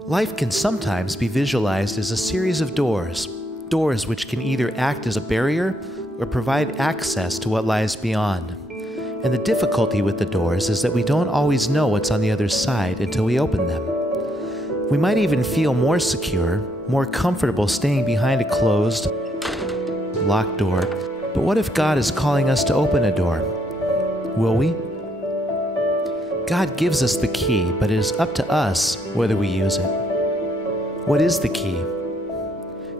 Life can sometimes be visualized as a series of doors, doors which can either act as a barrier or provide access to what lies beyond. And the difficulty with the doors is that we don't always know what's on the other side until we open them. We might even feel more secure, more comfortable staying behind a closed, locked door. But what if God is calling us to open a door? Will we? God gives us the key, but it is up to us whether we use it. What is the key?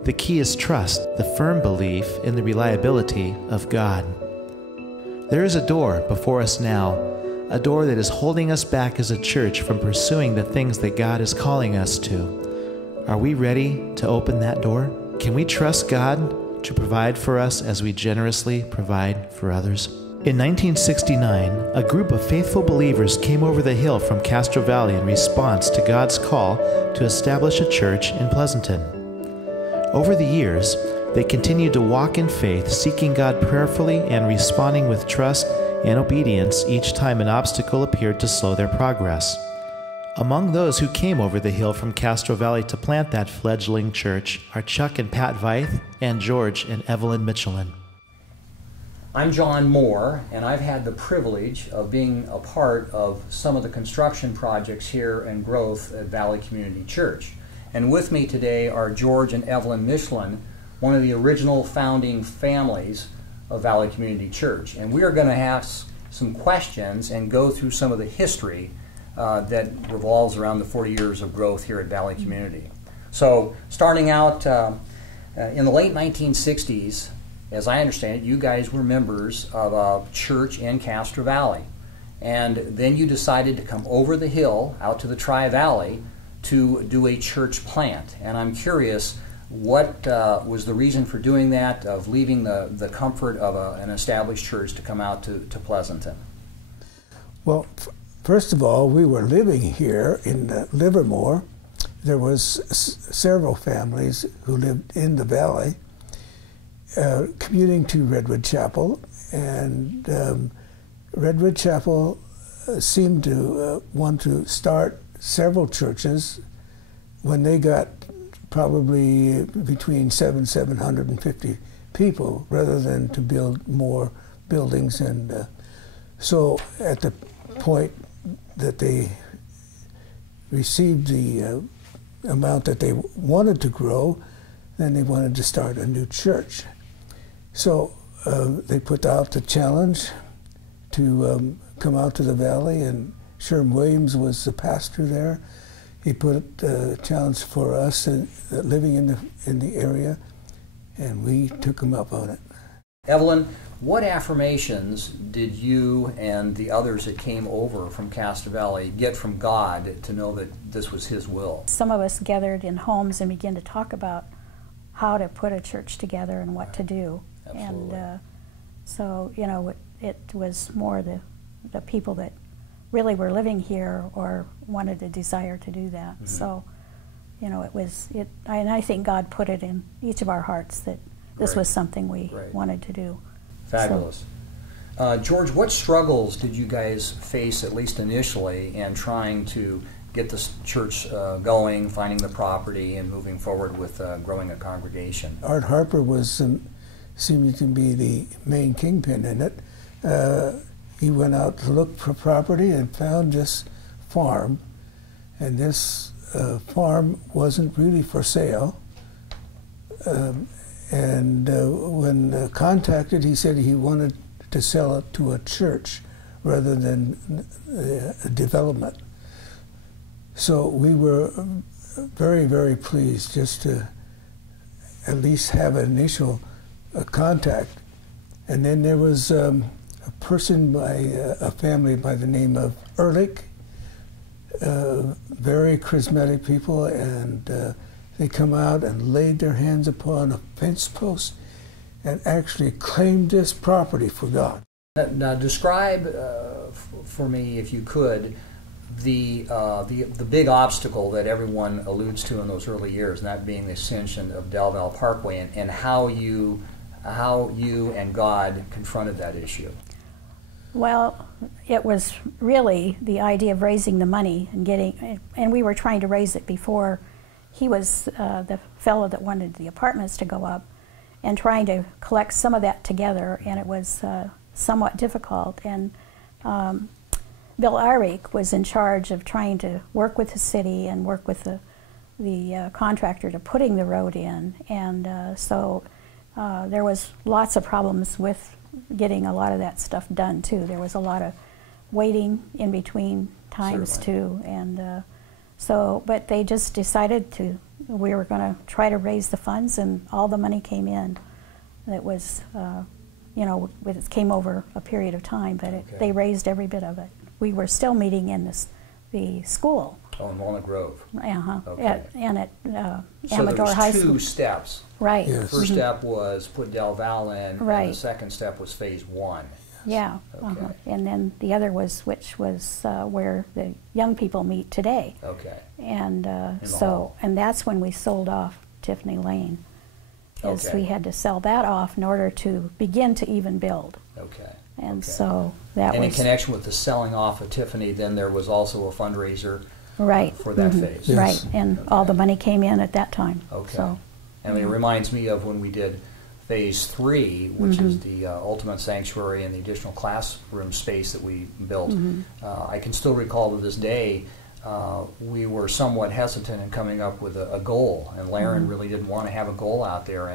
The key is trust, the firm belief in the reliability of God. There is a door before us now, a door that is holding us back as a church from pursuing the things that God is calling us to. Are we ready to open that door? Can we trust God to provide for us as we generously provide for others? In 1969, a group of faithful believers came over the hill from Castro Valley in response to God's call to establish a church in Pleasanton. Over the years, they continued to walk in faith, seeking God prayerfully and responding with trust and obedience each time an obstacle appeared to slow their progress. Among those who came over the hill from Castro Valley to plant that fledgling church are Chuck and Pat Veith and George and Evelyn Michelin. I'm John Moore, and I've had the privilege of being a part of some of the construction projects here and growth at Valley Community Church. And with me today are George and Evelyn Michelin, one of the original founding families of Valley Community Church. And we are going to ask some questions and go through some of the history that revolves around the 40 years of growth here at Valley Community. So starting out in the late 1960s, as I understand it, you guys were members of a church in Castro Valley. And then you decided to come over the hill out to the Tri-Valley to do a church plant. And I'm curious, what was the reason for doing that, of leaving the comfort of an established church to come out to Pleasanton? Well, first of all, we were living here in Livermore. There was several families who lived in the valley, commuting to Redwood Chapel, and Redwood Chapel seemed to want to start several churches when they got probably between 750 people, rather than to build more buildings. And so at the point that they received the amount that they wanted to grow, then they wanted to start a new church. So they put out the challenge to come out to the valley, and Sherm Williams was the pastor there. He put a challenge for us living in the area, and we took him up on it. Evelyn, what affirmations did you and the others that came over from Castro Valley get from God to know that this was His will? Some of us gathered in homes and began to talk about how to put a church together and what to do. Absolutely. And so, you know, it was more the people that really were living here or wanted a desire to do that. Mm-hmm. So, you know, and I think God put it in each of our hearts that this was something we wanted to do. Fabulous. So, George, what struggles did you guys face, at least initially, in trying to get the church going, finding the property, and moving forward with growing a congregation? Art Harper was seemed to be the main kingpin in it. He went out to look for property and found this farm, and this farm wasn't really for sale. And when contacted, he said he wanted to sell it to a church rather than a development. So we were very, very pleased just to at least have an initial contact. And then there was a person by a family by the name of Ehrlich, very charismatic people, and they come out and laid their hands upon a fence post and actually claimed this property for God. Now describe for me, if you could, the big obstacle that everyone alludes to in those early years, and that being the ascension of Del Val Parkway, and how you and God confronted that issue. Well, it was really the idea of raising the money and getting, and we were trying to raise it before he was the fellow that wanted the apartments to go up, and trying to collect some of that together, and it was somewhat difficult. And Bill Arick was in charge of trying to work with the city and work with the contractor to putting the road in, and so there was lots of problems with getting a lot of that stuff done too. There was a lot of waiting in between times Certainly. too, and so, but they just decided we were going to try to raise the funds, and all the money came in. It was, you know, it came over a period of time, but they raised every bit of it. We were still meeting in the school. Oh, in Walnut Grove. Uh-huh. Okay. And at So Amador there was High two School. steps. Right. Yes. First step was put Del Val in, and Right. the second step was phase 1. Yeah. Okay. Uh-huh. And then the other which was where the young people meet today. Okay. And the so, hall. and that's when we sold off Tiffany Lane. Is Okay. we had to sell that off in order to begin to even build. Okay. And Okay. so that And in was connection with the selling off of Tiffany, then there was also a fundraiser right for that mhm, phase. Yes. right, and all the money came in at that time. Okay. So, And it reminds me of when we did phase 3, which Mm-hmm. is the ultimate sanctuary and the additional classroom space that we built. Mm-hmm. I can still recall to this day, we were somewhat hesitant in coming up with a goal, and Laren Mm-hmm. really didn't want to have a goal out there.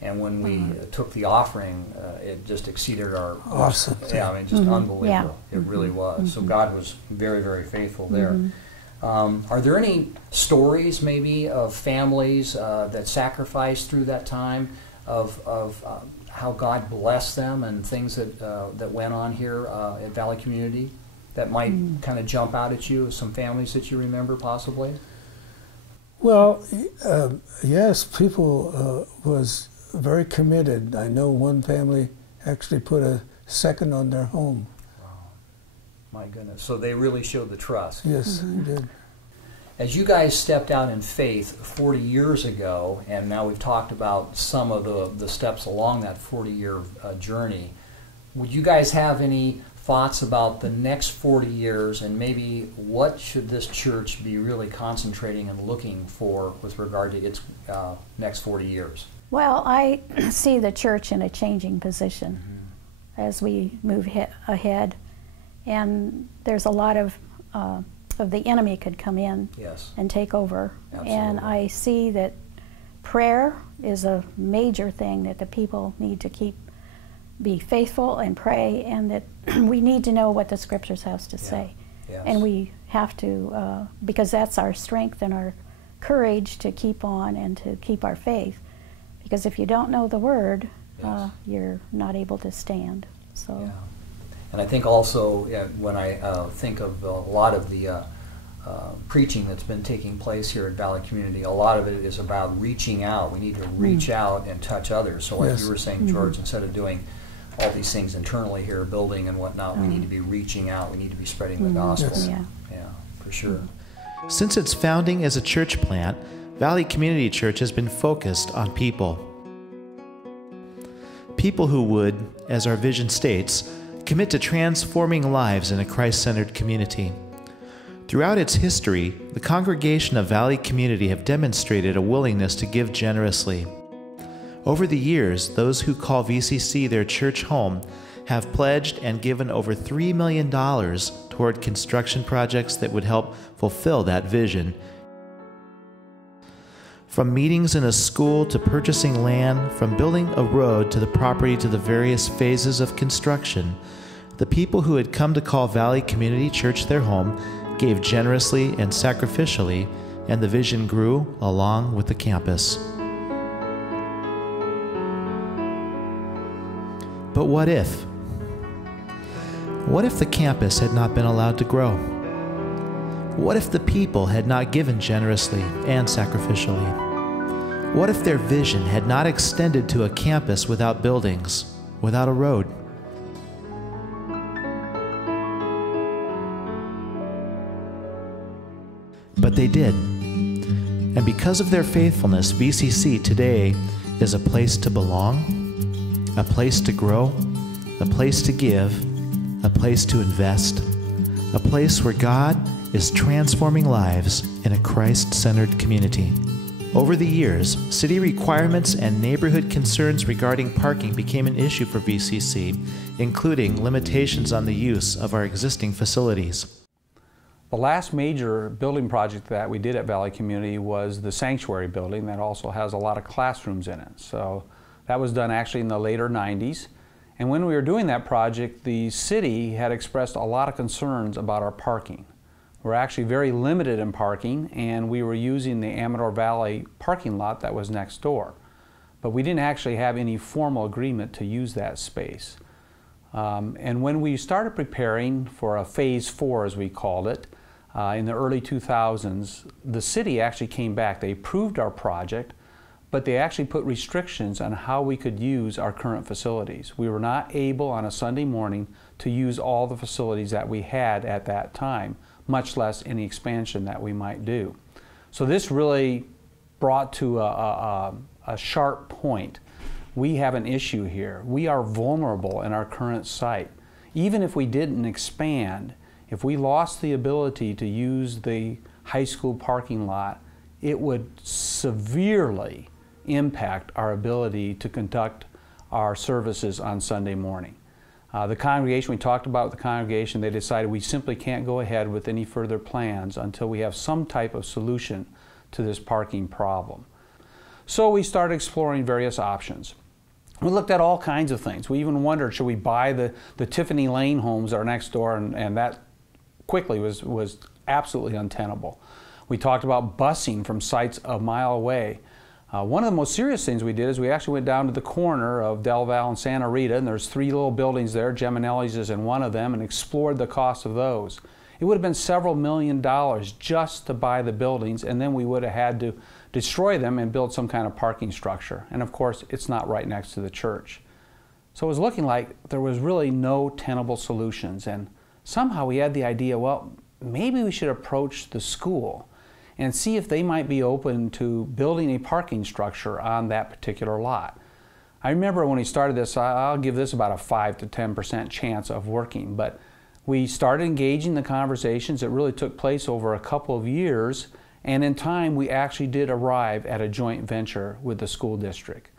And when we took the offering, it just exceeded our Awesome. Yeah, I mean, just unbelievable. Yeah. It really was. So God was very, very faithful there. Are there any stories, maybe, of families that sacrificed through that time, of how God blessed them and things that went on here at Valley Community that might kind of jump out at you? Some families that you remember, possibly? Well, yes, people was very committed. I know one family actually put a second on their home. My goodness. So they really showed the trust. Yes, they did. As you guys stepped out in faith 40 years ago, and now we've talked about some of the steps along that 40-year journey, would you guys have any thoughts about the next 40 years and maybe what should this church be really concentrating and looking for with regard to its next 40 years? well, I see the church in a changing position as we move ahead, and there's a lot of the enemy could come in Yes. and take over. And Absolutely. I see that prayer is a major thing that the people need to be faithful and pray, and that we need to know what the scriptures has to say. Yes. And we have to, because that's our strength and our courage to keep on and to keep our faith. Because if you don't know the word, Yes. you're not able to stand. So. Yeah. And I think also when I think of a lot of the preaching that's been taking place here at Valley Community, a lot of it is about reaching out. We need to reach out and touch others. So like Yes. you were saying, George, instead of doing all these things internally here, building and whatnot, we need to be reaching out. We need to be spreading the gospel. Yes. Yeah. Yeah, for sure. Since its founding as a church plant, Valley Community Church has been focused on people. People who would, as our vision states, commit to transforming lives in a Christ-centered community. Throughout its history, the congregation of Valley Community have demonstrated a willingness to give generously. Over the years, those who call VCC their church home have pledged and given over $3 million toward construction projects that would help fulfill that vision. From meetings in a school to purchasing land, from building a road to the property to the various phases of construction, the people who had come to call Valley Community Church their home gave generously and sacrificially, and the vision grew along with the campus. But what if? What if the campus had not been allowed to grow? What if the people had not given generously and sacrificially? What if their vision had not extended to a campus without buildings, without a road? But they did. And because of their faithfulness, VCC today is a place to belong, a place to grow, a place to give, a place to invest, a place where God is transforming lives in a Christ-centered community. Over the years, city requirements and neighborhood concerns regarding parking became an issue for VCC, including limitations on the use of our existing facilities. The last major building project that we did at Valley Community was the sanctuary building that also has a lot of classrooms in it. So that was done actually in the later 90s. And when we were doing that project, the city had expressed a lot of concerns about our parking. We're actually very limited in parking, and we were using the Amador Valley parking lot that was next door. But we didn't actually have any formal agreement to use that space. And when we started preparing for a phase 4, as we called it, in the early 2000s, the city actually came back. They approved our project, but they actually put restrictions on how we could use our current facilities. We were not able on a Sunday morning to use all the facilities that we had at that time, much less any expansion that we might do. So this really brought to a sharp point. We have an issue here. We are vulnerable in our current site. Even if we didn't expand, if we lost the ability to use the high school parking lot, it would severely impact our ability to conduct our services on Sunday morning. The congregation, we talked about the congregation, they decided we simply can't go ahead with any further plans until we have some type of solution to this parking problem. So we started exploring various options. We looked at all kinds of things. We even wondered, should we buy the Tiffany Lane homes that are next door, and that quickly was absolutely untenable. We talked about busing from sites a mile away. One of the most serious things we did is we actually went down to the corner of Del Valle and Santa Rita, and there's 3 little buildings there, Geminelli's is in one of them, and explored the cost of those. It would have been several $millions just to buy the buildings, and then we would have had to destroy them and build some kind of parking structure. And of course, it's not right next to the church. So it was looking like there was really no tenable solutions, and somehow we had the idea, well, maybe we should approach the school and see if they might be open to building a parking structure on that particular lot. I remember when we started this, I'll give this about a 5 to 10% chance of working, but we started engaging the conversations. It really took place over a couple of years, and in time we actually did arrive at a joint venture with the school district.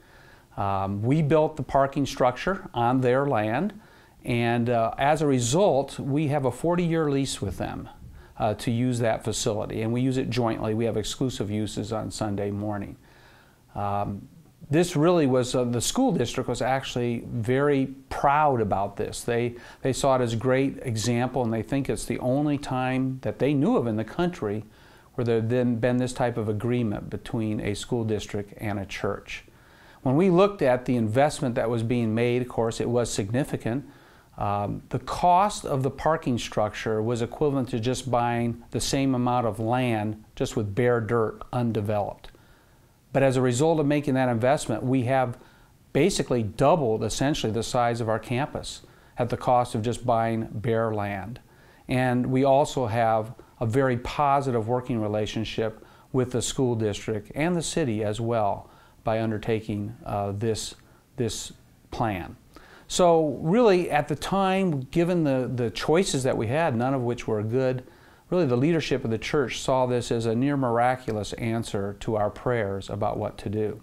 We built the parking structure on their land, and as a result, we have a 40-year lease with them to use that facility, and we use it jointly. We have exclusive uses on Sunday morning. This really was, the school district was actually very proud about this. They saw it as a great example, and they think it's the only time that they knew of in the country where there had been this type of agreement between a school district and a church. When we looked at the investment that was being made, of course, it was significant. The cost of the parking structure was equivalent to just buying the same amount of land just with bare dirt, undeveloped. But as a result of making that investment, we have basically doubled essentially the size of our campus at the cost of just buying bare land. And we also have a very positive working relationship with the school district and the city as well by undertaking this plan. So really at the time, given the choices that we had, none of which were good, really the leadership of the church saw this as a near miraculous answer to our prayers about what to do.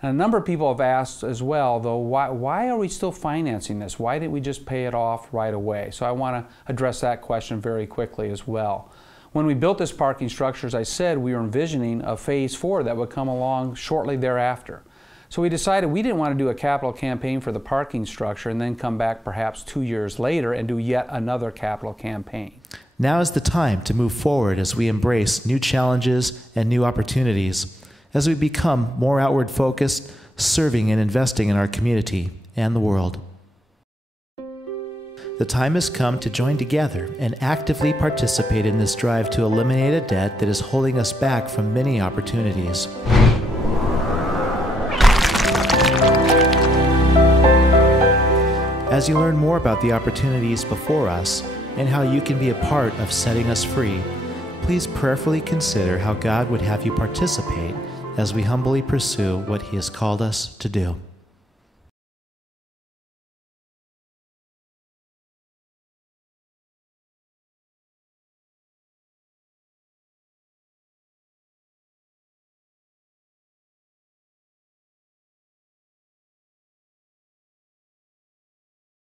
And a number of people have asked as well, though, why are we still financing this? Why didn't we just pay it off right away? So I want to address that question very quickly as well. When we built this parking structure, as I said, we were envisioning a phase 4 that would come along shortly thereafter. So we decided we didn't want to do a capital campaign for the parking structure and then come back perhaps 2 years later and do yet another capital campaign. Now is the time to move forward as we embrace new challenges and new opportunities, as we become more outward focused, serving and investing in our community and the world. The time has come to join together and actively participate in this drive to eliminate a debt that is holding us back from many opportunities. As you learn more about the opportunities before us and how you can be a part of setting us free, please prayerfully consider how God would have you participate as we humbly pursue what He has called us to do.